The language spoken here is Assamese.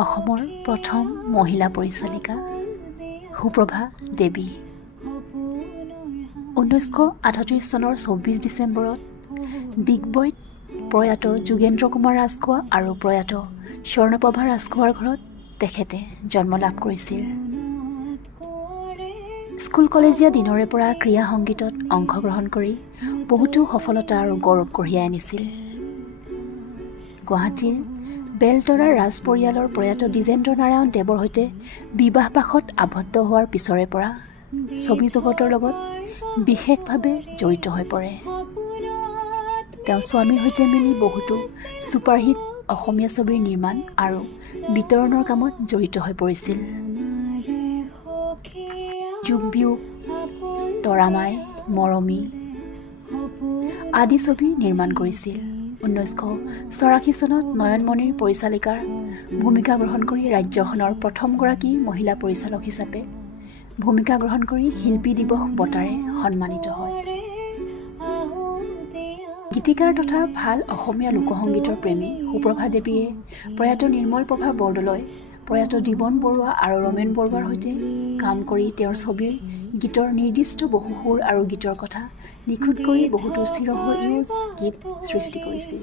অসমৰ প্ৰথম মহিলা পৰিচালিকা সুপ্ৰভা দেৱী 1938 চনৰ 24 ডিচেম্বৰত ডিগবৈত প্ৰয়াত যোগেন্দ্ৰ কুমাৰ ৰাজখোৱা আৰু প্ৰয়াত স্বৰ্ণপ্ৰভা ৰাজখোৱাৰ ঘৰত তেখেতে জন্ম লাভ কৰিছিল। স্কুল কলেজীয়া দিনৰে পৰা ক্ৰীড়া সংগীতত অংশগ্ৰহণ কৰি বহুতো সফলতা আৰু গৌৰৱ কঢ়িয়াই আনিছিল। গুৱাহাটীৰ বেলতলাৰ ৰাজ পৰিয়ালৰ প্ৰয়াত দ্বিজেন্দ্ৰ নাৰায়ণ দেৱৰ সৈতে বিবাহপাশত আবদ্ধ হোৱাৰ পিছৰে পৰা ছবি জগতৰ লগত বিশেষভাৱে জড়িত হৈ পৰে। তেওঁ স্বামীৰ সৈতে মিলি বহুতো ছুপাৰহিট অসমীয়া ছবিৰ নিৰ্মাণ আৰু বিতৰণৰ কামত জড়িত হৈ পৰিছিল। যুগবিয়োগ, তৰামাই, মৰমী আদি ছবি নিৰ্মাণ কৰিছিল। 1984 চনত নয়নমণিৰ পৰিচালিকাৰ ভূমিকা গ্ৰহণ কৰি ৰাজ্যখনৰ প্ৰথমগৰাকী মহিলা পৰিচালক হিচাপে ভূমিকা গ্ৰহণ কৰি শিল্পী দিৱস বঁটাৰে সন্মানিত হয়। গীতিকাৰ তথা ভাল অসমীয়া লোকসংগীতৰ প্ৰেমী সুপ্ৰভা দেৱীয়ে প্ৰয়াত নিৰ্মল প্ৰভা বৰদলৈ, প্ৰয়াত দিবন বৰুৱা আৰু ৰমেন বৰুৱাৰ সৈতে কাম কৰি তেওঁৰ ছবিৰ গীতৰ নিৰ্দিষ্ট বহু সুৰ আৰু গীতৰ কথা নিখুঁত কৰি বহুতো চিৰসহজ গীত সৃষ্টি কৰিছিল।